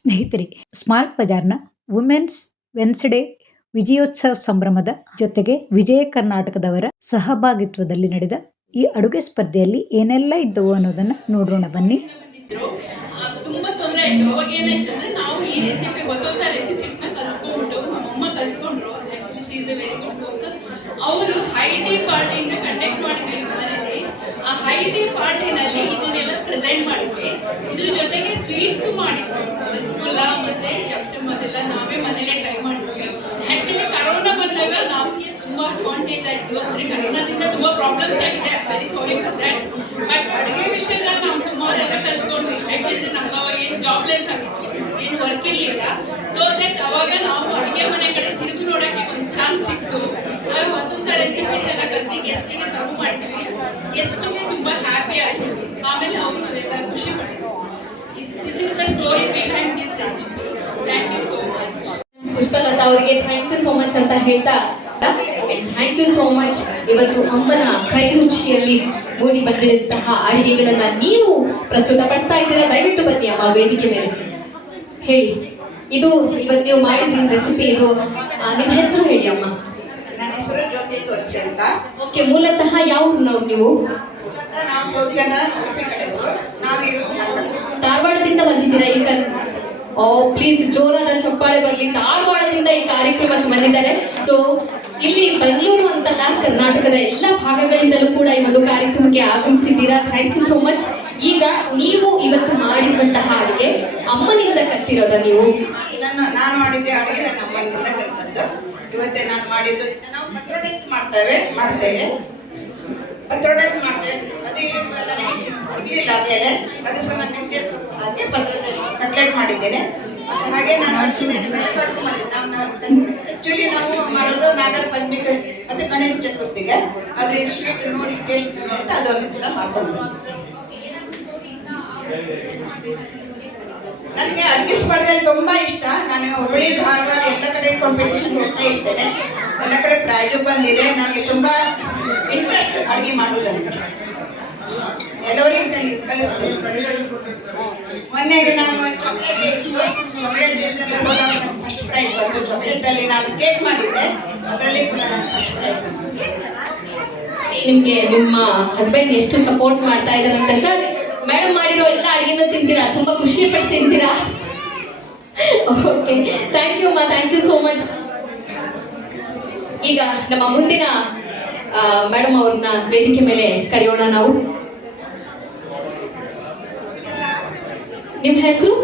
ಸ್ನೇಹಿತರೆ smart ಬಜಾರ್ನ women's Wednesday ವಿಜಯೋತ್ಸವ ಸಂಭ್ರಮದ ಜೊತೆಗೆ ವಿಜಯ ಕರ್ನಾಟಕದವರ ಸಹಭಾಗಿತ್ವದಲ್ಲಿ ನಡೆದ ಈ ಅಡುಗೆ ಸ್ಪರ್ಧೆಯಲ್ಲಿ ಏನೆಲ್ಲ ಇದ್ದವು ಅನ್ನೋದನ್ನ ನೋಡೋಣ ಬನ್ನಿ. ತುಂಬಾ ತೊಂದರೆ. ಆಯ್ತು ಅವಾಗ ಏನಾಯ್ತು ನಾವು ಈ ರೆಸಿಪಿ ಹೊಸ ಹೊಸ ರೆಸಿಪೀಸ್ನ ಕಲ್ತ್ಕೊಂಡ್ಬಿಟ್ಟು ನಮ್ಮಮ್ಮ ಕಲ್ತ್ಕೊಂಡ್ರು. Actually she is a very good cook ಅವರು ಹೈ ಟೀ ಪಾರ್ಟಿನ ಕಂಡಕ್ಟ್ ಮಾಡಿ ಮನೆಯಲ್ಲಿ. ಆ ಹೈ ಟೀ ಪಾರ್ಟಿನಲ್ಲಿ ಪ್ರೆಸೆಂಟ್ ಮಾಡಿದ್ವಿ. ಇದ್ರ ಜೊತೆಗೆ ಸ್ವೀಟ್ಸ್ ಮಾಡಿದ್ವಿ. ರಸಗುಲ್ಲ ಮತ್ತೆ ಚಮಚಮ್ ಅದೆಲ್ಲ ನಾವೇ ಮನೇಲೆ ಟ್ರೈ ಮಾಡಿದ್ವಿ. ಆಕ್ಚುಲಿ ಕರೋನಾ ಬಂದಾಗ ನಮಗೆ ತುಂಬಾ ಅಡ್ವಾಂಟೇಜ್ ಆಯ್ತು. ಅಂದ್ರೆ ಕರೋನಾದಿಂದ ತುಂಬಾ ಪ್ರಾಬ್ಲಮ್ಸ್ ಆಗಿದೆ. Very sorry for that but ಅಡುಗೆ ವಿಷಯದಲ್ಲಿ ನಾವು ಸುಮಾರೆಲ್ಲ ಕಲ್ತ್ಕೊಂಡ್ವಿ. ಯಾಕೆಂದ್ರೆ ನಮ್ಗೆ ಅವಾಗ ಏನು ಜಾಬ್ಲೆಸ್ ಆಗಿತ್ತು. ಏನು ವರ್ಕ್ ಇರಲಿಲ್ಲ. ಸೊ ದಟ್ ಅವಾಗ ನಾವು ಅಡುಗೆ ಮನೆ ಕಡೆ ತಿರುಗಿ ನೋಡೋಕ್ಕೆ ಒಂದು ಚಾನ್ಸ್ ಸಿಕ್ತು. ಹೊಸ ಹೊಸ ರೆಸಿಪೀಸ್ ಎಲ್ಲ ಕಲ್ತು ಗೆಸ್ಟಿಗೆ ಸರ್ವ್ ಮಾಡಿದ್ವಿ. ಗೆಸ್ಟ್ಗೆ ತುಂಬಾ ಹ್ಯಾಪಿ ಆಯಿತು ಆಮೇಲೆ ಅವರು ಅದೆಲ್ಲ ಖುಷಿ ಪಡಿದ್ರು this is the story behind this recipe thank you so much Pushpalatha ಅವರಿಗೆ ಥ್ಯಾಂಕ್ ಯು ಸೋ ಮಚ್ ಅಂತ ಹೇಳ್ತಾ ಥ್ಯಾಂಕ್ ಯು ಸೋ ಮಚ್ ಇವತ್ತು ಅಮ್ಮನ ಕೈ ರುಚಿಯಲ್ಲಿ ಮೂಡಿ ಬಂದಿರುವಂತಹ ಅಡಿಗೆಗಳನ್ನ ನೀವು ಪ್ರಸ್ತುತಪಡಿಸ್ತಾ ಇದ್ದೀರಾ? ದಯವಿಟ್ಟು ಬನ್ನಿ ಅಮ್ಮ ವೇದಿಕೆ ಮೇಲೆ. ಹೇಳಿ. ಇದು ಇವತ್ತು ನೀವು ಮಾಡಿದ ರೆಸಿಪಿ ಇದು ನಿಮ್ಮ ಹೆಸರು ಹೇಳಿ ಅಮ್ಮ. ನನ್ನ ಹೆಸರು ಜ್ಯೋತಿ ತೋರ್ಸಿ ಅಂತ. ಓಕೆ ಮೂಲತಃ ಯಾವ ಊರಿನವ್ರು ನೀವು? ಮೂಲತಃ ನಾವು ಉಡುಪಿ ಕಡೆಯವರು. ಧಾರವಾಡದಿಂದ ಬಂದಿದ್ದೀರಾ ಈಗ? ಓ ಪ್ಲೀಸ್ ಜೋರಾದ ಚಪ್ಪಾಳೆ ಬರಲಿ. ಧಾರವಾಡದಿಂದ ಈ ಕಾರ್ಯಕ್ರಮಕ್ಕೆ ಬಂದಿದ್ದಾರೆ. ಸೊ ಇಲ್ಲಿ ಬೆಂಗಳೂರು ಅಂತಲ್ಲ ಕರ್ನಾಟಕದ ಎಲ್ಲ ಭಾಗಗಳಿಂದಲೂ ಕೂಡ ಈ ಒಂದು ಕಾರ್ಯಕ್ರಮಕ್ಕೆ ಆಗಮಿಸಿದ್ದೀರಾ? ಥ್ಯಾಂಕ್ ಯು ಸೋ ಮಚ್ ಈಗ ನೀವು ಇವತ್ತು ಮಾಡಿರುವಂತಹ ಅಡುಗೆ ಅಮ್ಮನಿಂದ ಕತ್ತಿರೋದ ನೀವು? ನನ್ನ ನಾನು ಮಾಡಿದ್ದೆ ಅಡುಗೆ ನನ್ನ ಅಮ್ಮನಿಂದ ಇವತ್ತೇ ನಾನು ಮಾಡಿದ್ದು. ನಾವು ಪತ್ರೊಡೆ ಮಾಡ್ತೇವೆ ಮಾಡ್ತೇವೆ. ಪತ್ರೊಡೆ ಮಾಡ್ತೇವೆ. ಅದು ನನಗೆ ಸಿಗಲಿಲ್ಲ ಬೇರೆ ಅದು ಸಹ ನಾನು ಮೆಂತ್ಯ ಸೊಪ್ಪು ಹಾಕಿ ಕಟ್ಲೆಟ್ ಮಾಡಿದ್ದೇನೆ. ಮತ್ತೆ ಹಾಗೆ ನಾನು ಮಾಡಿದ್ದೆ. ನಾವು ಆ್ಯಕ್ಚುಲಿ ನಾವು ಮಾಡೋದು ನಾಗರ ಪಂಚಮಿಗೆ ಮತ್ತು ಗಣೇಶ ಚತುರ್ಥಿಗೆ. ಅದು ಸ್ವೀಟ್ ನೋಡಿ ಟೇಸ್ಟ್ ಅಂತ ಅದನ್ನು ಕೂಡ ಮಾಡ್ಕೊಂಡು ನನಗೆ ಅಡುಗೆ ಸ್ಪರ್ಧೆಯಲ್ಲಿ ತುಂಬ ಇಷ್ಟ. ನಾನು ಹುಬ್ಬಳ್ಳಿ ಧಾರವಾಡ ಎಲ್ಲ ಕಡೆ ಕಾಂಪಿಟೇಷನ್ ಹೋಗ್ತಾ ಇರ್ತೇನೆ. ಎಲ್ಲ ಕಡೆ ಪ್ರೈಜು ಬಂದಿದೆ. ನನಗೆ ತುಂಬ ಇಂಟ್ರೆಸ್ಟ್ ಅಡುಗೆ ಮಾಡೋದಂತ ಎಲ್ಲರಿಗೂ ಕಲಿಸ್ತೇನೆ ಮೊನ್ನೆಗೆ ನಾನು ಫಸ್ಟ್ ಪ್ರೈಸ್ ಬಂತು. ಚಾಕ್ಲೇಟಲ್ಲಿ ನಾನು ಕೇಕ್ ಮಾಡಿದ್ದೆ. ಅದರಲ್ಲಿ ಕೂಡ ನಾನು ನಿಮ್ಗೆ ನಿಮ್ಮ ಹಸ್ಬೆಂಡ್ ಎಷ್ಟು ಸಪೋರ್ಟ್ ಮಾಡ್ತಾ ಇದ್ದಾರಂತ ಸರ್ ಮೇಡಮ್ ಮಾಡಿರೋ ಎಲ್ಲ ಅಡುಗೆನೂ ತಿಂತೀರಾ? ತುಂಬಾ ಖುಷಿ ಪಟ್ಟು ತಿಂತೀರಾ? ಓಕೆ ಥ್ಯಾಂಕ್ ಯು ಅಮ್ಮ. ಥ್ಯಾಂಕ್ ಯು ಸೋ ಮಚ್ ಈಗ ನಮ್ಮ ಮುಂದಿನ ಮೇಡಮ್ ಅವ್ರನ್ನ ವೇದಿಕೆ ಮೇಲೆ ಕರೆಯೋಣ ನಾವು. ನಿಮ್ಮ ಹೆಸರು?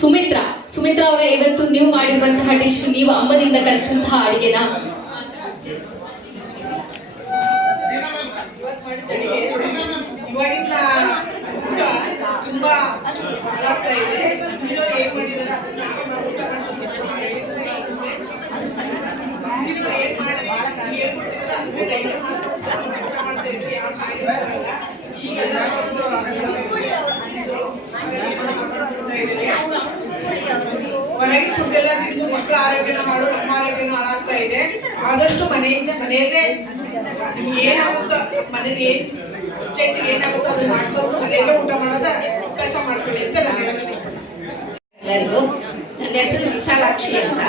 ಸುಮಿತ್ರಾ. ಸುಮಿತ್ರಾ ಅವರೇ, ಇವತ್ತು ನೀವು ಮಾಡಿರುವಂತಹ ಡಿಶ್ ನೀವು ಅಮ್ಮನಿಂದ ಕಲಿತಂತಹ ಅಡಿಗೆನ? ಊಟ ತುಂಬಾ ಹಾಳಾಗ್ತಾ ಇದೆ. ಮುಂದಿನವ್ರು ಏನ್ ಮಾಡಿದಾರೆ ಅದನ್ನ ನಾವು ಊಟ ಮಾಡ್ಕೊತಿರ್ತೀವಿ. ಮುಂದಿನವ್ರು ಏನ್ ಮಾಡಿ, ಏನ್ ಡೈಲಿ ಮಾಡ್ತಾ ಊಟ ಮಾಡ್ತಾ ಮಾಡ್ತಾ ಇದ್ದೀವಿ ಹೊರಗಿನ ಫುಡ್ ಎಲ್ಲ ತಿಂದು ಮಕ್ಕಳ ಆರೋಗ್ಯನ ಮಾಡು, ನಮ್ಮ ಆರೋಗ್ಯನ ಹಾಳಾಗ್ತಾ ಇದೆ. ಆದಷ್ಟು ಮನೆಯಿಂದ ಮನೆಯಲ್ಲೇ ಏನಾಗುತ್ತೋ ಮನೇಲಿ ಏನ್ ಚೆಟ್ಟಿಗೆ ಏನಾಗುತ್ತೋ ಅದನ್ನ ಮಾಡ್ಕೊಂಡು ಮನೆಯಲ್ಲೇ ಊಟ ಮಾಡೋದ ಅಭ್ಯಾಸ ಮಾಡ್ಕೊಳ್ಳಿ ಅಂತ ನಾನು ಹೇಳ್ತೀನಿ ನನ್ನ ಹೆಸರು ವಿಶಾಲಾಕ್ಷಿ ಅಂತ.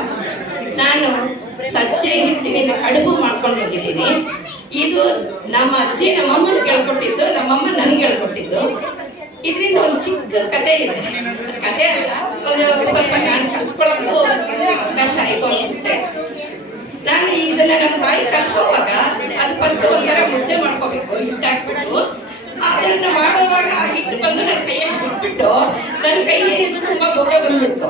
ನಾನು ಸಜ್ಜೆ ಹಿಟ್ಟಿನಿಂದ ಕಡುಬು ಮಾಡ್ಕೊಂಡು ಹೋಗಿದ್ದೀನಿ. ಇದು ನಮ್ಮ ಅಜ್ಜಿ ನಮ್ಮಮ್ಮನ ಕೇಳ್ಕೊಟ್ಟಿದ್ದು, ನಮ್ಮಮ್ಮ ನನಗೆ ಹೇಳ್ಕೊಟ್ಟಿದ್ದು. ಇದರಿಂದ ಒಂದು ಚಿಕ್ಕ ಕತೆ ಇದೆ. ಕತೆ ಅಲ್ಲ, ಒಂದು ಸ್ವಲ್ಪ ನಾನು ಕಲ್ತ್ಕೊಳ್ಳೋಕ್ಕೂ ಅವಕಾಶ ಆಯಿತು ಅನಿಸುತ್ತೆ. ನಾನು ಇದನ್ನ ನಮ್ಮ ತಾಯಿ ಕಲಿಸೋವಾಗ ಅದು ಫಸ್ಟ್ ಒಂಥರ ಮುದ್ದೆ ಮಾಡ್ಕೋಬೇಕು ಹಿಟ್ಟು ಹಾಕ್ಬಿಟ್ಟು ಅದನ್ನ ಮಾಡುವಾಗ ಆ ಹಿಟ್ಟು ಬಂದು ನನ್ನ ಕೈಯಲ್ಲಿ ಬಿಟ್ಬಿಟ್ಟು ನನ್ನ ಕೈಯಲ್ಲಿ ತುಂಬಾ ಗೊಬ್ಬರ ಬಂದ್ಬಿಡ್ತು.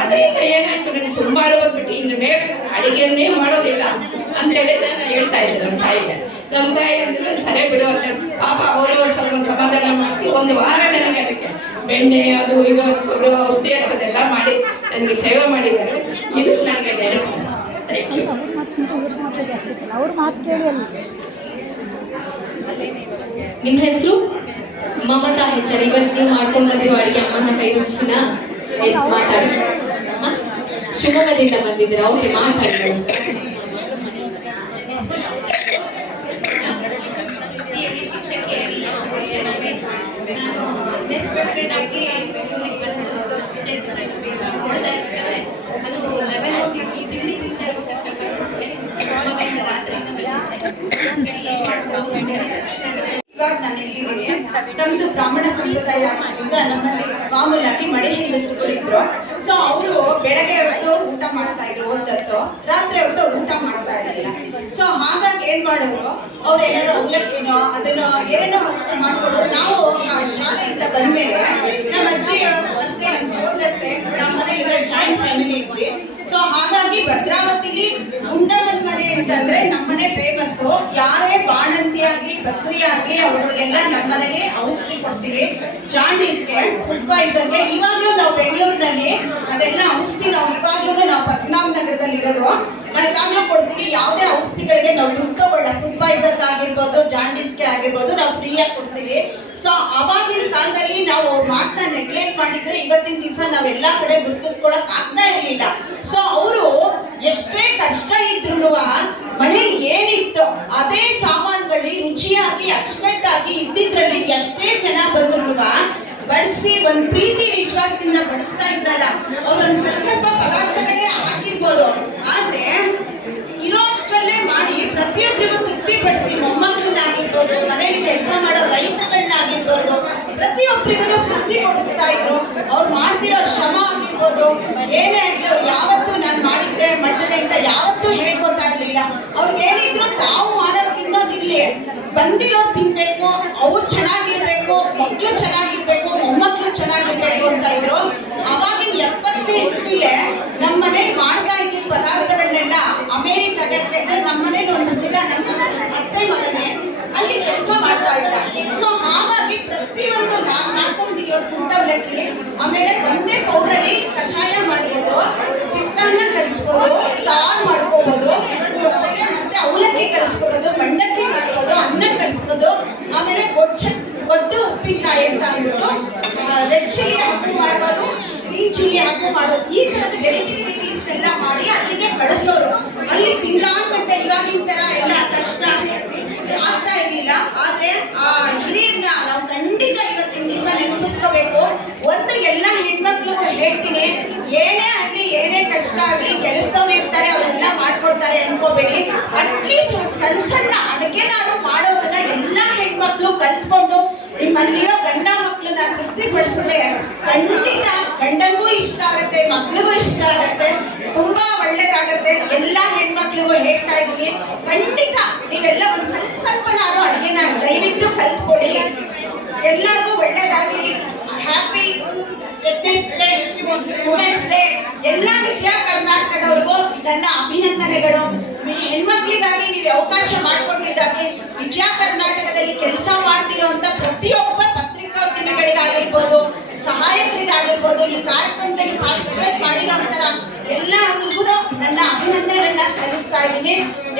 ಅದರಿಂದ ಏನಾಯ್ತು, ನನಗೆ ತುಂಬಾ ಬಂದ್ಬಿಟ್ಟು, ಇನ್ನು ಮೇಲೆ ಅಡಿಗೆಯನ್ನೇ ಮಾಡೋದಿಲ್ಲ ಅಂತೇಳಿ ನಾನು ಹೇಳ್ತಾ ಇದ್ದೆ ನಮ್ಮ ತಾಯಿಗೆ. ನಮ್ಮ ತಾಯಿ ಅಂದ್ರೆ ಸರಿ ಬಿಡು ಅಂತ ಪಾಪ ಅವರು ಸ್ವಲ್ಪ ಸಮಾಧಾನ ಮಾಡಿಸಿ ಒಂದು ವಾರ ನನಗೆ ಅದಕ್ಕೆ ಬೆಣ್ಣೆ ಅದು ಇದು ಹಚ್ಚೋದು ಔಷಧಿ ಹಚ್ಚೋದೆಲ್ಲ ಮಾಡಿ ನನಗೆ ಸೇವೆ ಮಾಡಿದ್ದಾರೆ. ಇದು ನನಗೆ ನೆನಪು. ಥ್ಯಾಂಕ್ ಯು ಅವ್ರ ಮಾತು ಕೇಳಿ ಅಲ್ಲಿ. ನಿಮ್ಮ ಹೆಸರು? ಮಮತಾ ಹೆಚ್ಚರ್ ಇವತ್ತು ನೀವು ಮಾಡ್ಕೊಂಡು ಬಂದಿರೋ ಅಡುಗೆ ಅಮ್ಮನ ಕೈ ರುಚಿನ ಎಸ್ ಮಾತಾಡಿ? ಶಿವಮೊಗ್ಗದಿಂದ ಬಂದಿದ್ದೀರಾ? ಓಕೆ ಮಾತಾಡಿ. ನಾನು ಅನ್ಎಕ್ಸ್ಪೆಕ್ಟೆಡ್ ಆಗಿ ಬೆಂಗಳೂರಿಗೆ ಬಂದು ನೋಡ್ತಾ ಇರ್ಬೇಕಾದ್ರೆ ಅದು ಲೆವೆನ್ ತಿಂಡಿ ರಾತ್ರಿ ಇವಾಗ ನಾನು ಎಲ್ಲಿದ್ದೀನಿ ನಮ್ದು ಬ್ರಾಹ್ಮಣ ಸಂಪ್ರದಾಯ ನಮ್ಮಲ್ಲಿ ಮಾಮೂಲಾಗಿ ಮಳೆ ಹೆಂಗಸರುಗಳು ಇದ್ರು. ಸೊ ಅವರು ಬೆಳಗ್ಗೆ ಹೊತ್ತು ಊಟ ಮಾಡ್ತಾ ಇದ್ರು ಒಂದತ್ತು. ರಾತ್ರಿ ಹೊತ್ತು ಊಟ ಮಾಡ್ತಾ ಇರಲಿಲ್ಲ. ಸೊ ಹಾಗಾಗಿ ಏನ್ ಮಾಡೋರು? ಅವ್ರು ಏನಾದ್ರು ಅವಲಕ್ಕಿನೋ ಅದನ್ನ ಏನೋ ಮಾಡ್ಕೊಡೋರು. ನಾವು ಶಾಲೆಯಿಂದ ಬಂದ್ಮೇಲೆ ನಮ್ಮ ಅಜ್ಜಿ ನಮ್ಮ ಸೋದರತ್ತೆ ನಮ್ಮ ಮನೆಯಲ್ಲಿ ಜಾಯಿಂಟ್ ಫ್ಯಾಮಿಲಿ ಇದ್ವಿ. ಸೊ ಹಾಗಾಗಿ ಭದ್ರಾವತಿಲಿ ಉಂಡಮ್ಮನ ಮನೆ ಅಂತಂದ್ರೆ ನಮ್ಮನೆ ಫೇಮಸ್ ಯಾರೇ ಬಾಣಂತಿ ಆಗ್ಲಿ, ಬಸ್ರಿ ಆಗ್ಲಿ ಅವ್ರಿಗೆಲ್ಲ ನಮ್ಮ ಮನೇಲಿ ಔಷಧಿ ಕೊಡ್ತೀವಿ. ಜಾಂಡೀಸ್ಗೆ ಫುಡ್ ಪಾಯ್ಸನ್ಗೆ ಇವಾಗ್ಲೂ ನಾವು ಬೆಂಗಳೂರಿನಲ್ಲಿ ಅದೆಲ್ಲ ಔಷಧಿ ನಾವು ಇವಾಗ್ಲೂ ನಾವು ಪದ್ಮನಾಭ ನಗರದಲ್ಲಿ ಇರೋದು. ಅದಕ್ಕಾಗ್ಲೂ ಕೊಡ್ತೀವಿ. ಯಾವುದೇ ಔಷಧಿಗಳಿಗೆ ನಾವು ದುಡ್ಡು ತಗೊಳ್ಳ ಫುಡ್ ಪಾಯ್ಸನ್ಗೆ ಆಗಿರ್ಬೋದು ಜಾಂಡೀಸ್ಗೆ ಆಗಿರ್ಬೋದು, ನಾವು ಫ್ರೀಯಾಗಿ ಕೊಡ್ತೀವಿ. ಸೊ ಅವಾಗಿನ ಕಾಲದಲ್ಲಿ ನಾವು ಅವ್ರ ಮಾತನ್ನ ನೆಗ್ಲೆಕ್ಟ್ ಮಾಡಿದ್ರೆ ಇವತ್ತಿನ ದಿವಸ ನಾವೆಲ್ಲಾ ಕಡೆ ಗುರುತಿಸ್ಕೊಳಕ್ ಆಗ್ತಾ ಇರ್ಲಿಲ್ಲ. ಸೊ ಅವರು ಎಷ್ಟೇ ಕಷ್ಟ ಇದ್ರು ಮನೇಲಿ ಏನಿತ್ತು ಅದೇ ಸಾಮಾನುಗಳಲ್ಲಿ ರುಚಿಯಾಗಿ, ಅಚ್ಚುಕಟ್ಟಾಗಿ ಇದ್ದಿದ್ರಲ್ಲಿ ಎಷ್ಟೇ ಜನ ಬಂದ್ರು ಬಡಿಸಿ ಒಂದ್ ಪ್ರೀತಿ ವಿಶ್ವಾಸದಿಂದ ಬಡಿಸ್ತಾ ಇದ್ರಲ್ಲ ಅವ್ರೊಂದು ಸ್ವಲ್ಪ ಸ್ವಲ್ಪ ಪದಾರ್ಥಗಳೇ ಹಾಕಿರ್ಬೋದು. ಆದ್ರೆ ಇರೋ ಅಷ್ಟರಲ್ಲೇ ಮಾಡಿ, ಪ್ರತಿಯೊಬ್ಬರಿಗೂ ತೃಪ್ತಿಪಡಿಸಿ ಮೊಮ್ಮಕ್ಕಳನ್ನಾಗಿರ್ಬೋದು ಮನೆಯಲ್ಲಿ ಕೆಲಸ ಮಾಡೋ ರೈತಗಳನ್ನಾಗಿರ್ಬೋದು ಪ್ರತಿಯೊಬ್ಬರಿಗೂ ತೃಪ್ತಿ ಕೊಡಿಸ್ತಾ ಇದ್ರು, ಅವ್ರು ಮಾಡ್ತಿರೋ ಶ್ರಮ ಆಗಿರ್ಬೋದು, ಏನೇ ಆಗಲಿ ಯಾವತ್ತು ನಾನು ಮಾಡಿದ್ದೆ ಮಟ್ಟದೆ ಅಂತ ಯಾವತ್ತೂ ಹೇಳ್ಕೊತಾ ಇರಲಿಲ್ಲ. ಅವ್ರಿಗೆ ಏನಿದ್ರು ತಾವು ಮಾಡೋದು ತಿನ್ನೋದಿರ್ಲಿ ಬಂದಿರೋರು ತಿನ್ಬೇಕು, ಅವ್ರು ಚೆನ್ನಾಗಿರ್ಬೇಕು ಮಕ್ಕಳು ಚೆನ್ನಾಗಿರ್ಬೇಕು ಮೊಮ್ಮಕ್ಕಳು ಚೆನ್ನಾಗಿರ್ಬೇಕು ಅಂತ ಇದ್ರು. ಅವಾಗಿನ ಎಪ್ಪತ್ತು ಇಸ್ವಿಲೆ ನಮ್ಮ ಮನೇಲಿ ಮಾಡ್ತಾ ಇದ್ದಿದ್ದ ಪದಾರ್ಥಗಳನ್ನೆಲ್ಲ ಯಾಕೆಂದ್ರೆ ನಮ್ಮ ಮನೇಲಿ ಒಂದು ಹುಡುಗ ನಮ್ಮ ಅತ್ತೆ ಮಗನೇ ಅಲ್ಲಿ ಕೆಲಸ ಮಾಡ್ತಾ ಇದ್ದ. ಸೊ ಹಾಗಾಗಿ ಪ್ರತಿಯೊಂದು ನಾನು ಮಾಡ್ಕೊಂಡಿದ್ದೀನಿ ಇವತ್ತು ಕುಂಟವ್ಲಕ್ಕಿ, ಆಮೇಲೆ ಒಂದೇ ಪೌಡ್ರಲ್ಲಿ ಕಷಾಯ ಮಾಡ್ಬೋದು, ಚಿತ್ರಾನ್ನ ಕಲಿಸ್ಬೋದು, ಸಾರು ಮಾಡ್ಕೋಬೋದು ಮತ್ತೆ ಅವಲಕ್ಕಿ ಕಲಿಸ್ಕೊಡೋದು, ಮಂಡಕ್ಕಿ ಮಾಡ್ಬೋದು, ಅನ್ನ ಕಲಿಸ್ಬೋದು ಆಮೇಲೆ ಗೊಡ್ಚ ಗೊಡ್ಡು ಉಪ್ಪಿನಕಾಯಿ ಅಂತ ಅಂದ್ಬಿಟ್ಟು ರೆಡ್ ಚಿಲ್ಲಿ ಹಾಕಿ ಮಾಡ್ಬೋದು. ಚಿಲ್ಲಿ ಹಾಕಿ ಮಾಡೋದು. ಈ ತರದ ವೆರೈಟಿ ವೆರೈಟೀಸ್ ಎಲ್ಲ ಮಾಡಿ ಅಲ್ಲಿಗೆ ಬಳಸೋರು ಅಲ್ಲಿ ತಿಂಗಳಾನ್ಗಟ್ಟೆ ಇವಾಗಿನ ತರ ಎಲ್ಲ ತಕ್ಷಣ ಆಗ್ತಾ ಇರಲಿಲ್ಲ. ಆದ್ರೆ ಆ ಹಿರಿಯಿಂದ ನಾವು ಖಂಡಿತ ಇವತ್ತಿನ ದಿವಸ ನೆನಪಿಸ್ಕೋಬೇಕು. ಒಂದು ಎಲ್ಲ ಹೆಣ್ಮಕ್ಳು ಹೇಳ್ತೀನಿ, ಏನೇ ಆಗ್ಲಿ, ಏನೇ ಕಷ್ಟ ಆಗ್ಲಿ ಕೆಲಸದವ್ರು ಇರ್ತಾರೆ, ಅವರೆಲ್ಲ ಮಾಡ್ಕೊಡ್ತಾರೆ ಅನ್ಕೋಬೇಡಿ. ಅಟ್ಲೀಸ್ಟ್ ಸಣ್ಣ ಸಣ್ಣ ಅಡುಗೆನಾದ್ರು ಮಾಡೋದನ್ನ ಎಲ್ಲ ಹೆಣ್ಮಕ್ಳು ಕಲ್ತ್ಕೊಂಡು ನಿಮ್ಮಲ್ಲಿರೋ ಗಂಡ ಮಕ್ಕಳನ್ನ ತೃಪ್ತಿಪಡಿಸಿದ್ರೆ ಖಂಡಿತ ಗಂಡನಿಗೂ ಇಷ್ಟ ಆಗತ್ತೆ, ಮಕ್ಳಿಗೂ ಇಷ್ಟ ಆಗತ್ತೆ, ತುಂಬಾ ಒಳ್ಳೇದಾಗತ್ತೆ. ಎಲ್ಲ ಹೆಣ್ಮಕ್ಳಿಗೂ ಹೇಳ್ತಾ ಇದೀನಿ ಖಂಡಿತ ನೀವೆಲ್ಲ ಒಂದ್ ಸ್ವಲ್ಪ ಸ್ವಲ್ಪನಾರು ಅಡುಗೆನ ದಯವಿಟ್ಟು ಕಲ್ತ್ಕೊಳ್ಳಿ. ಎಲ್ಲರಿಗೂ ಒಳ್ಳೇದಾಗ್ಲಿ. ಹ್ಯಾಪಿ ಫಿಟ್ನೆಸ್ ಡೇ ಡೇ ಎಲ್ಲ ವಿಜಯ ಕರ್ನಾಟಕದವ್ರಿಗೂ ನನ್ನ ಅಭಿನಂದನೆಗಳು. ಹೆಣ್ಮಕ್ಳಿಗಾಗಿ ನೀವು ಅವಕಾಶ ಮಾಡಿಕೊಂಡಿದ್ದಾಗೆ ವಿಜಯ ಕರ್ನಾಟಕದಲ್ಲಿ ಕೆಲಸ ಮಾಡ್ತಿರೋಂಥ ಪ್ರತಿಯೊಬ್ಬ ಪತ್ರಿಕೋದ್ಯಮಿಗಳಿಗಾಗಿರ್ಬೋದು ಸಹಾಯಕರಿಗಾಗಿರ್ಬೋದು, ಈ ಕಾರ್ಯಕ್ರಮದಲ್ಲಿ ಪಾರ್ಟಿಸಿಪೇಟ್ ಮಾಡಿರೋಂಥರ ಎಲ್ಲರಿಗೂ ನನ್ನ ಅಭಿನಂದನೆಗಳನ್ನ ಸಲ್ಲಿಸ್ತಾ ಇದ್ದೀನಿ.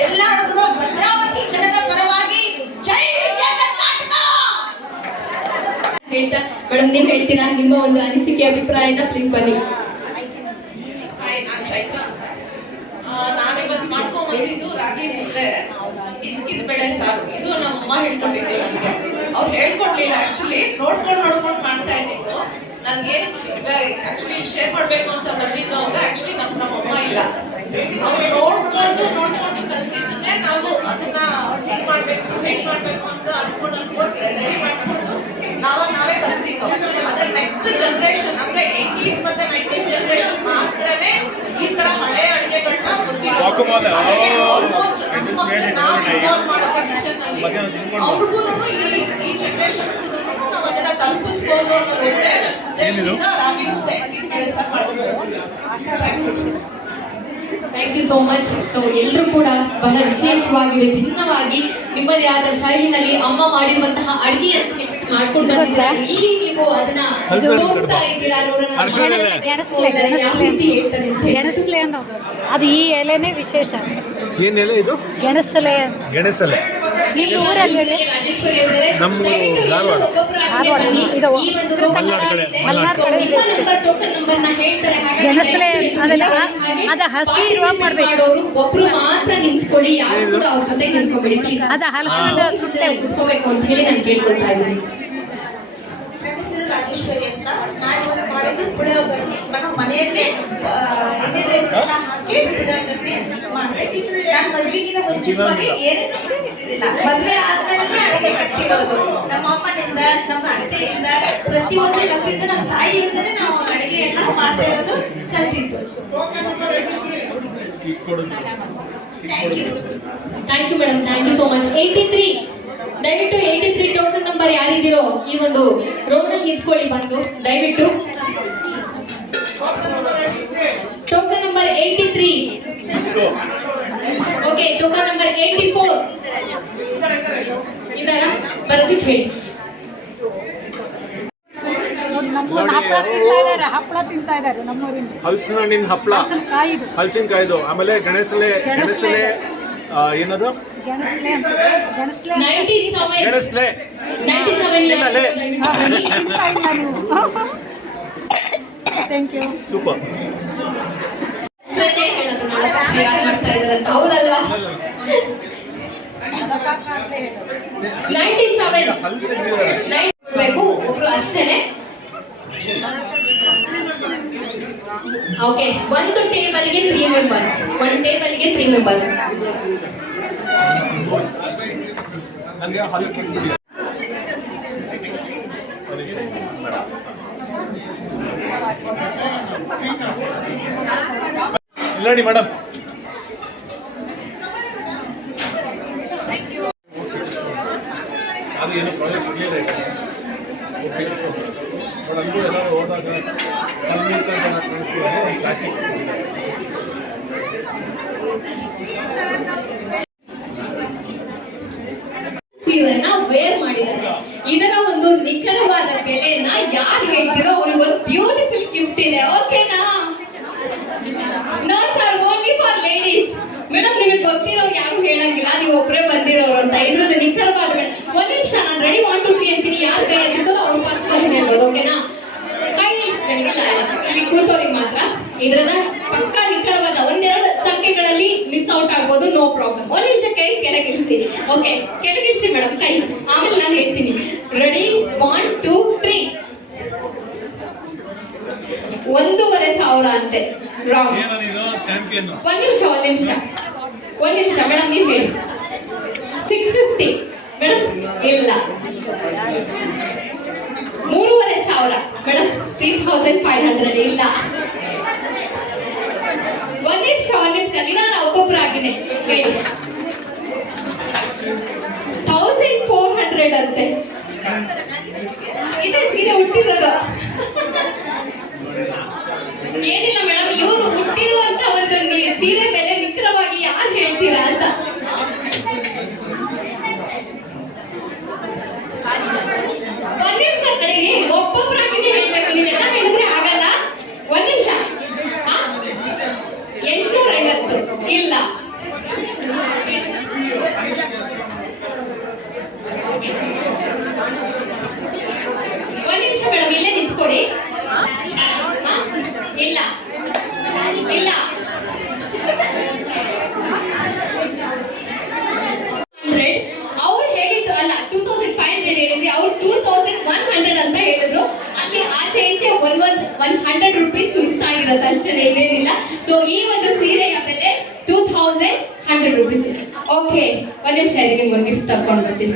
ಎಲ್ಲರಿಗೂ ಭದ್ರಾವತಿ ಜನದ ಪರವಾಗಿ ಜೈ ವಿಜಯ ಕರ್ನಾಟಕ ಹೇಳ್ತಾ ಮೇಡಮ್, ನೀವು ಹೇಳ್ತೀರಾ? ನಿಮ್ಮ ಒಂದು ಅನಿಸಿಕೆ, ಅಭಿಪ್ರಾಯನ ಪ್ಲೀಸ್ ಬನ್ನಿ. ನಾನು ಇವತ್ತು ಮಾಡ್ಕೊಂಡು ಬಂದಿದ್ದು ರಾಗಿ ಮುದ್ದೆ. ಇದ್ಕಿದ್ ಬೆಳೆ ಸಾರು. ಇದು ನಮ್ಮಮ್ಮ ಹೇಳ್ಕೊಟ್ಟಿದ್ದು ನನಗೆ. ಅವ್ರು ಹೇಳ್ಕೊಡ್ಲಿಲ್ಲ ಆಕ್ಚುಲಿ ನೋಡ್ಕೊಂಡು ನೋಡ್ಕೊಂಡು ಮಾಡ್ತಾ ಇದ್ದಿದ್ದು. ನನ್ಗೆ ಆಕ್ಚುಲಿ ಶೇರ್ ಮಾಡಬೇಕು ಅಂತ ಬಂದಿದ್ದು ಅಂದ್ರೆ ಆಕ್ಚುಲಿ ನಮ್ ನಮ್ಮಮ್ಮ ಇಲ್ಲ. ಅವ್ರು ನೋಡ್ಕೊಂಡು ನೋಡ್ಕೊಂಡು ಕಲ್ತಿದ್ದನ್ನೇ ನಾವು ಅದನ್ನ ಹೆಂಗ್ ಮಾಡ್ಬೇಕು, ಹೆಂಗ್ ಮಾಡಬೇಕು ಅಂತ ಅನ್ಕೊಂಡು ಅನ್ಕೊಂಡು ರೆಡಿ ಮಾಡ್ಕೊಂಡು ನಾವ ನಾವೇ ಕಲ್ತಿದ್ದು. ಆದ್ರೆ ನೆಕ್ಸ್ಟ್ ಜನರೇಷನ್ ಅಂದ್ರೆ ಏಟೀಸ್ ಮತ್ತೆ ನೈಂಟೀಸ್ ಜನರೇಷನ್ ಮಾತ್ರನೇ ಈ ತರ ಹಳೆ ಅಡುಗೆಗಳನ್ನ ಗೊತ್ತಿರೋದು. ಆಲ್ಮೋಸ್ಟ್ ನಮ್ಮ ನಾವು ಇನ್ವಾಲ್ವ್ ಮಾಡೋದು ಕಿಚನ್ನಲ್ಲಿ. ಅವ್ರಿಗೂ ಈ ಈ ಜನರೇಷನ್ ನಾವು ಅದನ್ನ ತಲುಪಿಸ್ಬೋದು ಅನ್ನೋದು ಒಂದೇ ಉದ್ದೇಶದಿಂದ ರಾಗಿ ಮುದ್ದೆ. ಬೆಳೆ ಸಾರು ಮಾಡ್ಬೋದು thank you so much so ಎಲ್ಲರೂ ಕೂಡ ಬಹಳ ವಿಶೇಷವಾಗಿ ವಿಭಿನ್ನವಾಗಿ ನಿಮ್ಮದೇ ಆದ ಶೈಲಿನಲ್ಲಿ ಅಮ್ಮ ಮಾಡಿರುವಂತಹ ಅಡಿಗೆ ಅಂತ ಹೇಳ್ಬಿಟ್ಟು ಮಾಡ್ಕೊಂಡು ಬಂದಿದ್ದೀರಾ ಇಲ್ಲಿ ನೀವು ಅದನ್ನ ತೋರಿಸ್ತಾ ಇದ್ದೀರಾ ನೋಡೋಣ ನಮ್ಮ ಗೆಣಸ್ಲೆ, ಯಾವ ರೀತಿ ಹೇಳ್ತಾರೆ ಅಂತ ಹೇಳಿ. ಗೆಣಸಲೆ ಅನ್ನೋದು ಅದು ಈ ಎಲೆನೇ ವಿಶೇಷ ಏನೆಲ್ಲ ಇದು ಗೆಣಸಲೆ ಗೆಣಸಲೆ ನಿಮ್ಮ ಊರಲ್ಲಿ ಹೇಳಿ ರಾಜೇಶ್ವರಿ ಅವರೇ ನಮ್ಮ ದಯವಿಟ್ಟು ಎಲ್ಲರೂ ಧಾರವಾಡ. ಒಬ್ಬೊಬ್ಬರಾಗಿ ಧಾರವಾಡ. ಬನ್ನಿ. ಇದು ಈ ಒಂದು ಉತ್ತರ ಮಲ್ನಾಡ್ ಕಡೆ. ಮಲ್ನಾಡ್ ಕಡೆ ನಿಮ್ಮ ನಂಬರ್ ಟೋಕನ್ ನಂಬರ್ನ ಹಾಗಾಗಿ ಗೆಣಸಲೆ ಅದೆಲ್ಲ ಅದ ಹಸಿ ಇರುವಾಗ ಮಾಡ್ಬೇಕು. ಒಬ್ರು ಮಾತ್ರ ನಿಂತ್ಕೊಳ್ಳಿ ಯಾರು ಕೂಡ ಅವ್ರ ಜೊತೆ ನಿಂತ್ಕೊಬೇಡಿ ಅದ ಹಲಸಿನ ಸುಟ್ಟೆ. ಕುತ್ಕೋಬೇಕು ಅಂತ ಹೇಳಿ ನಾನು ಕೇಳ್ಕೊಳ್ತಾ ಇದ್ದೀನಿ. ರಾಜೇಶ್ವರಿ ಅಂತ ನಾನು ಇವತ್ತು ಮಾಡಿದ್ದು ಪುಳಿಯೋಗರೆ. ನಮ್ಮ ಮನೆಯಲ್ಲೇ ಹಾಕಿ ಪುಳಿಯೋಗರೆ ಮಾಡ್ತೀವಿ. ನಾನು ಮದುವೆಗಿನ ಮುಂಚಿತವಾಗಿ ಏನೇನು ಇದ್ದಿದ್ದಿಲ್ಲ ಮದ್ವೆ ಆದ್ಮೇಲೆ ಅಡುಗೆ ಕಟ್ಟಿರೋದು. ನಮ್ಮ ಅಮ್ಮನಿಂದ ನಮ್ಮ ಅತ್ತೆಯಿಂದ ಪ್ರತಿಯೊಂದು ನಮ್ಮಿಂದ ನಮ್ಮ ತಾಯಿಯಿಂದನೇ ನಾವು ಅಡುಗೆ ಎಲ್ಲ ಮಾಡ್ತಾ ಇರೋದು ಕಲ್ತಿದ್ದು. Thank you thank you madam thank you so much eighty three ದಯವಿಟ್ಟು ಏಯ್ಟಿ ತ್ರೀ ಟೋಕನ್ ನಂಬರ್ ಯಾರಿದ್ದೀರೋ ಈ ಒಂದು ರೋಡ್ ಅಲ್ಲಿ ನಿಂತ್ಕೊಳ್ಳಿ ಬಂದು ದಯವಿಟ್ಟು. Token number eighty three okay token number eighty four ಇದರ ಬರೋದಕ್ಕೆ ಹೇಳಿ ಹಪ್ಪಳ ತಿಂತಾ ಇದ್ದಾರೆ ನಮ್ಮೂರಿನ ಹಲಸಿನ ಹಣ್ಣಿನ ಹಪ್ಪಳ ಕಾಯಿದು ಹಲಸಿನಕಾಯ್ದು. ಆಮೇಲೆ ಗಣೇಶಲೆ ಗಣೇಶಲೆ. ಏನದು? ಗೆಣಸ್ಲೆ ಸೂಪರ್ ಹೌದಲ್ವಾ ನೈಂಟಿ ಸೆವೆನ್ ಒಬ್ರು ಅಷ್ಟೇನೆ. ಓಕೆ ಒಂದು ಟೇಬಲ್ಗೆ ತ್ರೀ ಮೆಂಬರ್ಸ್ ಒಂದು ಟೇಬಲ್ಗೆ ತ್ರೀ ಮೆಂಬರ್ಸ್ ನನಗೆ ಹಲಕ್ಕೆ ಬಿಡಿ ಇಲ್ಲ ನೋಡಿ ಮೇಡಮ್ ಅದು ಏನು ಪ್ರಾಜೆಕ್ಟ್ ಕ್ಲಿಯರ್ ಆಗಿದೆ ಬಟ್ ಅಂದ್ರೂ ಎಲ್ಲರೂ ಹೋದಾಗ ಕಮ್ಮಿ ಪ್ಲಾಸ್ಟಿಕ್ ಸೀರೆನ ವೇರ್ ಮಾಡಿದ್ದಾರೆ. ಇದರ ಒಂದು ನಿಖರವಾದ ಬೆಲೆನ ಯಾರು ಹೇಳ್ತಿರೋ ಅವ್ರಿಗೊಂದು ಬ್ಯೂಟಿಫುಲ್ ಗಿಫ್ಟ್ ಇದೆ ಓಕೆನಾ no? Sir only for ladies madam ನಿಮಗೆ ಗೊತ್ತಿರೋರು ಯಾರು ಹೇಳಂಗಿಲ್ಲ, ನೀವು ಒಬ್ಬರೇ ಬಂದಿರೋರು ಅಂತ. ಇದ್ರದ್ದು ನಿಖರವಾದ ಒಂದ್ ನಿಮಿಷ, ನಾನು ರೆಡಿ ಒನ್ ಟು ತ್ರೀ ಅಂತೀನಿ. ಯಾರು ಕೈ ಎತ್ತಿದ್ದೋ ಅವ್ರು ಫಸ್ಟ್ ಬಂದು ಹೇಳ್ಬೋದು ಓಕೆನಾ ಇಳಿಸ್ಬೇಕಿಲ್ಲ ಇಲ್ಲಿ ಕೂತೋರಿಗೆ ಮಾತ್ರ ಇದ್ರದ ಪಕ್ಕಾ ನಿಖರವಾದ ಒಂದೆರಡು ಸಂಖ್ಯೆಗಳಲ್ಲಿ ಮಿಸ್ ಔಟ್ ಆಗ್ಬೋದು ನೋ ಪ್ರಾಬ್ಲಮ್ ಒಂದು ನಿಮಿಷ ಕೈ ಕೆಳಗಿಳಿಸಿ. ಓಕೆ ಕೆಳಗಿಳಿಸಿ ಮೇಡಮ್ ಕೈ. ಆಮೇಲೆ ನಾನು ಹೇಳ್ತೀನಿ. ರೆಡಿ ಒನ್ ಟೂ ತ್ರೀ ಒಂದೂವರೆ ಸಾವಿರ ಅಂತೆ. ರಾಂಗ್ ಒಂದ್ ನಿಮಿಷ ಒಂದ್ ನಿಮಿಷ. ಒಂದ್ ನಿಮಿಷ ಮೇಡಮ್ ನೀವು ಹೇಳಿ. ಸಿಕ್ಸ್ ಫಿಫ್ಟಿ ಮೇಡಮ್ ಇಲ್ಲ. ಮೂರುವರೆ ಸಾವಿರ. Madam three thousand five hundred ಇಲ್ಲ. ಒಂದ್ ನಿಮಿಷ ಒಂದ್ ನಿಮಿಷ. ನಿಧಾನ ಒಬ್ಬೊಬ್ಬರಾಗಿನೇ ಹೇಳಿ. ಥೌಸಂಡ್ ಫೋರ್ ಹಂಡ್ರೆಡ್ ಅಂತೆ. ಇದೆ ಸೀರೆ ಹುಟ್ಟಿರೋದು ಏನಿಲ್ಲ ಮೇಡಮ್ ಇವರು ಹುಟ್ಟಿರುವಂತ ಒಂದು ಸೀರೆ ಬೆಲೆ ನಿಖರವಾಗಿ ಯಾರು ಹೇಳ್ತೀರಾ ಅಂತ. ಒಂದ್ ನಿಮಿಷ ಕಡೆಗೆ ಒಬ್ಬೊಬ್ಬರಾಗಿನೇ ಹೇಳ್ಬೇಕು. ನೀವೆಲ್ಲ ಹೇಳಿದ್ರೆ ಆಗಲ್ಲ. ಒಂದ್ ನಿಮಿಷ. ಎಂಟ್ನೂರ ಐವತ್ತು. ಇಲ್ಲ. ಒಂದ್ ನಿಮಿಷ ಮೇಡಮ್, ಇಲ್ಲೇ ನಿಂತ್ಕೊಡಿ ಹಾ? ಇಲ್ಲ ಇಲ್ಲ ಹಂಡ್ರೆಡ್ ಅವ್ರು ಹೇಳಿದ್ದು ಅಲ್ಲ ಟೂ ತೌಸಂಡ್ ಫೈವ್ ಹಂಡ್ರೆಡ್ ಹೇಳಿದ್ರಿ ಅವ್ರು ಟೂ ತೌಸಂಡ್ ಒನ್ ಹಂಡ್ರೆಡ್ ಅಂತ ಹೇಳಿದ್ರು ಅಲ್ಲಿ ಆಚೆ ಈಚೆ one one one hundred rupees ಅಷ್ಟೇ ಏನೇನಿಲ್ಲ ಸೊ ಈ ಒಂದು ಸೀರೆಯ ಬೆಲೆ two thousand hundred rupees okay ಒಂದೇ ನಿಮಿಷ ನಿಮ್ಗೆ ಒಂದು ಗಿಫ್ಟ್ ತಗೊಂಡು ಬರ್ತೀನಿ.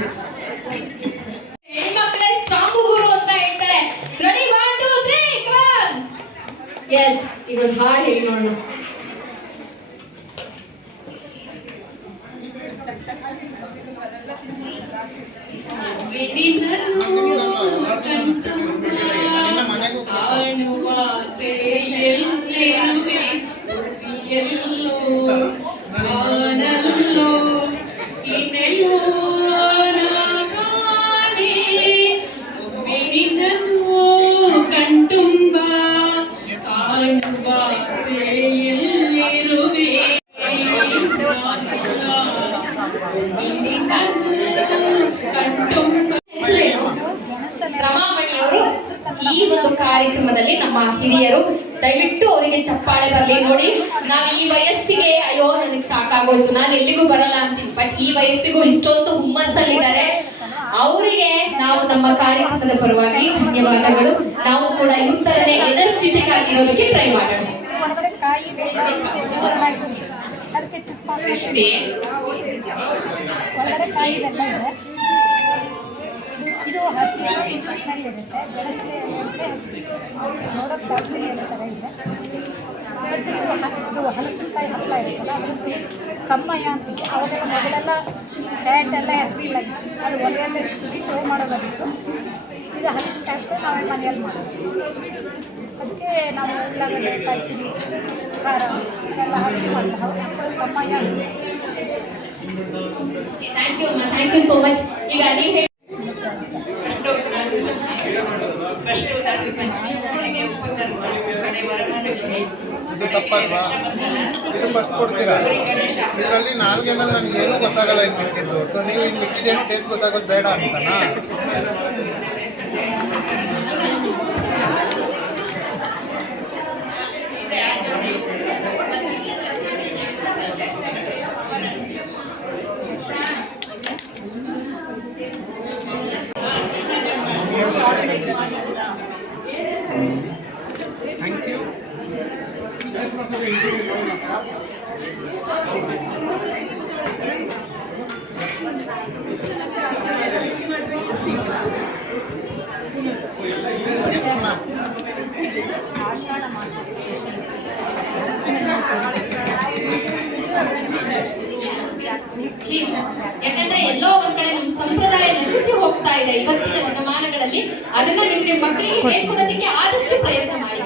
ವಯಸ್ಸಿಗೂ ಇಷ್ಟೊಂದು ಹುಮ್ಮಸ್ಸಲ್ಲಿದ್ದಾರೆ. ಅವರಿಗೆ ನಾವು ನಮ್ಮ ಕಾರ್ಯಕ್ರಮದ ಪರವಾಗಿ ಧನ್ಯವಾದಗಳು. ನಾವು ಕೂಡ ಈ ತರನೇ ಎನರ್ಜೆಟಿಕ್ ಆಗಿರೋದಕ್ಕೆ ಟ್ರೈ ಮಾಡೋಣ. ಇದೆ ಹಸಿರು ಸ್ಮೆಲ್ ಇರುತ್ತೆ ಹಸಿ ನೋಡೋಕೆ ದಾಲ್ಚಿನ್ನಿ ಅನ್ನೋ ಥರ ಇದೆ. ಇದು ಹಲಸಿನಕಾಯಿ ಹಪ್ಪಳ ಇರುತ್ತಲ್ಲ ಅದ್ರದ್ದು ಕಮ್ಮಯ್ಯ ಅಂತೀವಿ ಅವಾಗೆಲ್ಲ ಮೊದಲೆಲ್ಲ ಚಾಟ್ ಎಲ್ಲ ಹೆಸರಿಲ್ಲ ಅದು ಒಲೆಯಲ್ಲೇ ಇಟ್ಟು ಮಾಡೋದಾಗಿತ್ತು ಇದು ಹಲಸಿನಕಾಯಿ ಹಪ್ಪಳ ನಾವೇ ಮನೆಯಲ್ಲಿ ಮಾಡೋದು ಅದಕ್ಕೆ ನಾವು ಉಳ್ಳಾಗಡ್ಡೆ ಕಾಯ್ತೀವಿ ಖಾರ ಎಲ್ಲ ಹಾಕಿ ಮಾಡ್ತಾ ಕಮ್ಮಯ್ಯ ಅಂತೀವಿ thank you thank you so much ಈಗ ಇದು ತಪ್ಪಲ್ವಾ? ಇದು ಫಸ್ಟ್ ಕೊಡ್ತೀರಾ? ಇದರಲ್ಲಿ ನಾಲ್ಗೆನಲ್ಲಿ ನನಗೆ ಏನೂ ಗೊತ್ತಾಗಲ್ಲ ಇನ್ನು ಮಿಕ್ಕಿದ್ದು ಸೊ ನೀವು ಇನ್ನು ಮಿಕ್ಕಿದ್ದೇನು ಟೇಸ್ಟ್ ಗೊತ್ತಾಗೋದು ಬೇಡ ಅಂತನಾ ಥ್ಯಾಂಕ್ ಯು ಎಷ್ಟು ಮಾರ್ಕ್ಸ್? ಯಾಕಂದ್ರೆ ಎಲ್ಲೋ ಒಂದ್ ಕಡೆ ನಮ್ಮ ಸಂಪ್ರದಾಯ ನಶಿಸಿ ಹೋಗ್ತಾ ಇದೆ ಇವತ್ತಿನ ದಿನಮಾನಗಳಲ್ಲಿ ಅದನ್ನ ನಿಮ್ಗೆ ಮಕ್ಕಳಿಗೆ ಹೇಳ್ಕೊಡೋದಕ್ಕೆ ಆದಷ್ಟು ಪ್ರಯತ್ನ ಮಾಡಿ.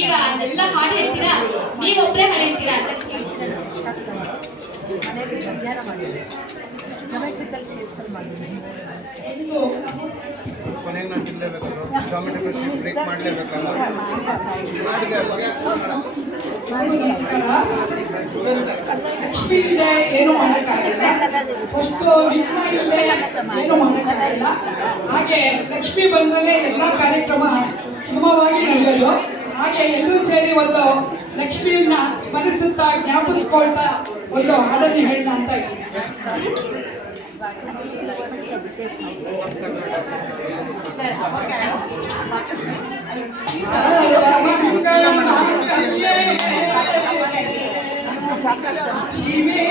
ಈಗ ಅದೆಲ್ಲ ಹಾಡು ಹೇಳ್ತೀರಾ? ಮಾಡಿದ್ದೆ ಕೊನೆಗೆ ನಾನು ಲಕ್ಷ್ಮಿ ಇದೆ, ಏನು ಮಾಡೋಕ್ಕಾಗಲ್ಲ ಫಸ್ಟ್ ವಿಘ್ನ ಇಲ್ಲದೆ ಏನು ಮಾಡೋಕ್ಕಾಗಲ್ಲ ಹಾಗೆ ಲಕ್ಷ್ಮಿ ಬಂದರೆ ಎಲ್ಲ ಕಾರ್ಯಕ್ರಮ ಸುಗಮವಾಗಿ ನಡೆಯೋದು. ಹಾಗೆ ಎಲ್ಲರೂ ಸೇರಿ ಒಂದು ಲಕ್ಷ್ಮಿಯನ್ನ ಸ್ಮರಿಸುತ್ತಾ ಜ್ಞಾಪಿಸ್ಕೊಳ್ತಾ ಒಂದು ಹಾಡನ್ನು ಹೇಳೋಣ ಅಂತ ಇದ್ದೀನಿ ಶಿವೇ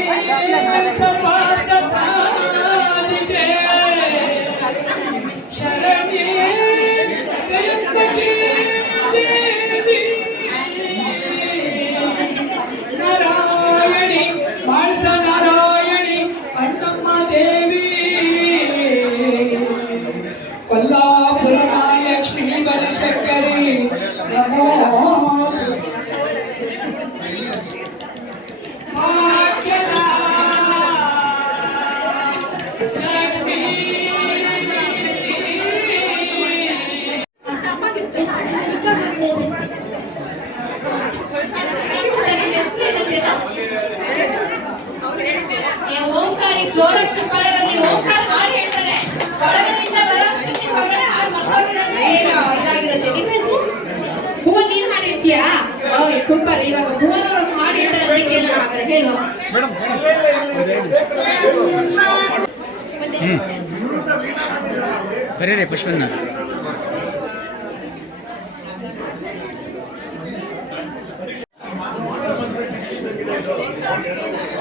ಕರೀರಿ ಪುಷ್ಪನ್ನ ಫೋಟೋ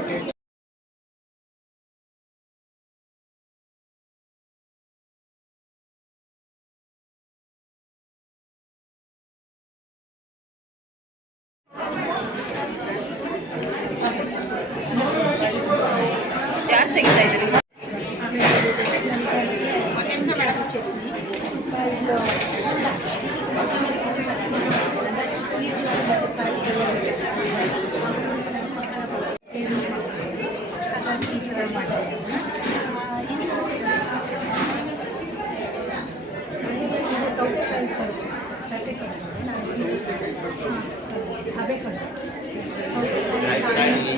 Okay.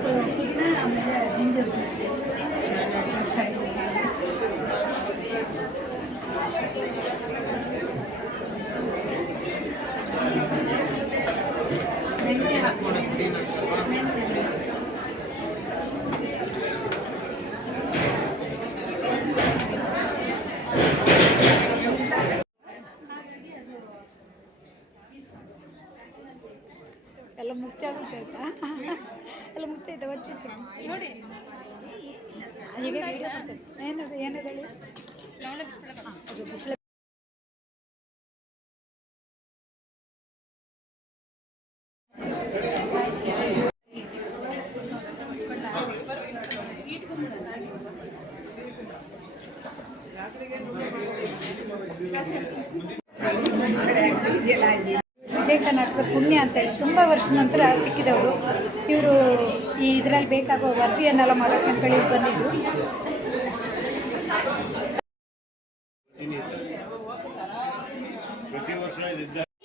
പിന്നെ നമ്മുടെ ജിഞ്ചർ ജ്യൂസ് ಮೆಂತ್ಯ ಹಾಕ್ಕೊಡೋದು ಮೆಂತ್ಯ ಎಲ್ಲ ಮುಚ್ಚಾಗುತ್ತಾಯ್ತಾ ಎಲ್ಲ ಮುಚ್ಚೈತೆ ಒಚ್ಚೈತೆ ನೋಡಿ. ಈಗ ಏನದು ಏನದು ಹೇಳಿ? ಅದು ಬಿಸಿಲು ಕರ್ನಾಟಕ ಪುಣ್ಯ ಅಂತ ತುಂಬ ವರ್ಷದ ನಂತರ ಸಿಕ್ಕಿದವರು ಇವರು ಈ ಇದರಲ್ಲಿ ಬೇಕಾಗೋ ವರದಿಯನ್ನೆಲ್ಲ ಮಾಡೋಕ್ಕೆ ಅಂತೇಳಿ ಬಂದಿದ್ದರು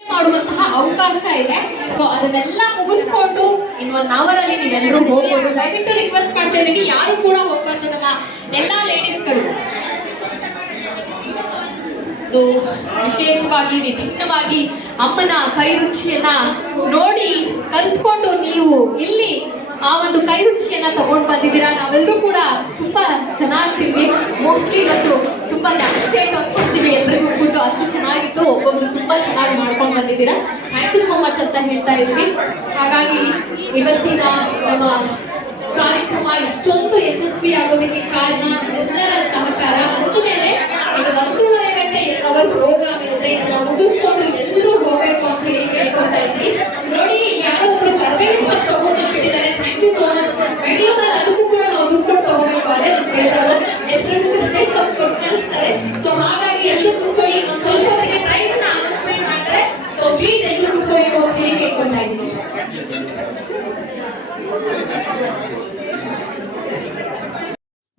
ಮಾಡುವಂತಹ ಅವಕಾಶ ಇದೆ. ಸೊ ಅದನ್ನೆಲ್ಲ ಮುಗಿಸ್ಕೊಂಡು ಇನ್ನು ಒನ್ ಅವರ್ ಅಲ್ಲಿ ನೀವೆಲ್ಲರೂ ಹೋಗ್ಬೋದು. ದಯವಿಟ್ಟು ರಿಕ್ವೆಸ್ಟ್ ಮಾಡ್ತಾ ಇದ್ದೀನಿ ಯಾರು ಕೂಡ ಹೋಗ್ಬಾರ್ದು ನಮ್ಮ ಎಲ್ಲಾ ಲೇಡೀಸ್ಗಳು ಸೊ ವಿಶೇಷವಾಗಿ ವಿಭಿನ್ನವಾಗಿ ಅಮ್ಮನ ಕೈರುಚಿಯನ್ನ ನೋಡಿ ಕಲ್ತ್ಕೊಂಡು ನೀವು ಇಲ್ಲಿ ಆ ಒಂದು ಕೈರುಚಿಯನ್ನ ತಗೊಂಡು ಬಂದಿದ್ದೀರಾ? ನಾವೆಲ್ಲರೂ ಕೂಡ ತುಂಬಾ ಚೆನ್ನಾಗ್ತೀವಿ ಮೋಸ್ಟ್ಲಿ ಇವತ್ತು ತುಂಬಾ ಜಾಸ್ತಿ ಆಯ್ತು ಅನ್ಕೊಳ್ತೀವಿ ಎಲ್ರಿಗೂ ಫುಡ್ ಅಷ್ಟು ಚೆನ್ನಾಗಿತ್ತು. ಒಬ್ಬೊಬ್ರು ತುಂಬಾ ಚೆನ್ನಾಗಿ ಮಾಡ್ಕೊಂಡು ಬಂದಿದ್ದೀರಾ? ಥ್ಯಾಂಕ್ ಯು ಸೋ ಮಚ್ ಅಂತ ಹೇಳ್ತಾ ಇದ್ವಿ ಹಾಗಾಗಿ ಇವತ್ತಿನ ನಮ್ಮ ಕಾರ್ಯಕ್ರಮ ಇಷ್ಟೊಂದು ಯಶಸ್ವಿ ಆಗೋದಕ್ಕೆ ಕಾರಣ ಎಲ್ಲರ ಸಹಕಾರ. ಒಂದು ಮೇಲೆ ಇದು ಒಂದೂವರೆ ಅವರ್ ಪ್ರೋಗ್ರಾಮ್ ಇರುತ್ತೆ. ಮುಗಿಸ್ಕೊಂಡು ಎಲ್ಲರೂ ಹೋಗ್ಬೇಕು ಅಂತ ಹೇಳಿ ಇದ್ವಿ ನೋಡಿ, ಯಾರೋ ಒಬ್ರು ಬರ್ಬೇಕು ಥ್ಯಾಂಕ್ ಯು ಸೋ ಮಚ್ ಬೆಂಗಳೂರಲ್ಲಿ ಅದಕ್ಕೂ ಕೂಡ ನಾವು ದುಡ್ಡು ಕೊಟ್ಟು ತಗೋಬೇಕು ಅದೇ ಒಂದು ಬೇಜಾರು ಹಾಗಾಗಿ ಎಲ್ಲರೂ ಇನ್ನೊಂದು ಸ್ವಲ್ಪ ಅವರಿಗೆ ಪ್ರೈಸ್ನ ಅನೌನ್ಸ್ಮೆಂಟ್ ಮಾಡ್ತಾರೆ. ಸೊ ಪ್ಲೀಸ್ ಎಲ್ಲರೂ ಅಂತ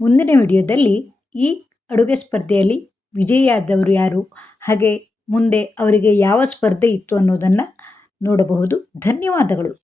ಮುಂದಿನ ವಿಡಿಯೋದಲ್ಲಿ ಈ ಅಡುಗೆ ಸ್ಪರ್ಧೆಯಲ್ಲಿ ವಿಜಯಿಯಾದವರು ಯಾರು? ಹಾಗೆ ಮುಂದೆ ಅವರಿಗೆ ಯಾವ ಸ್ಪರ್ಧೆ ಇತ್ತು ಅನ್ನೋದನ್ನು ನೋಡಬಹುದು. ಧನ್ಯವಾದಗಳು.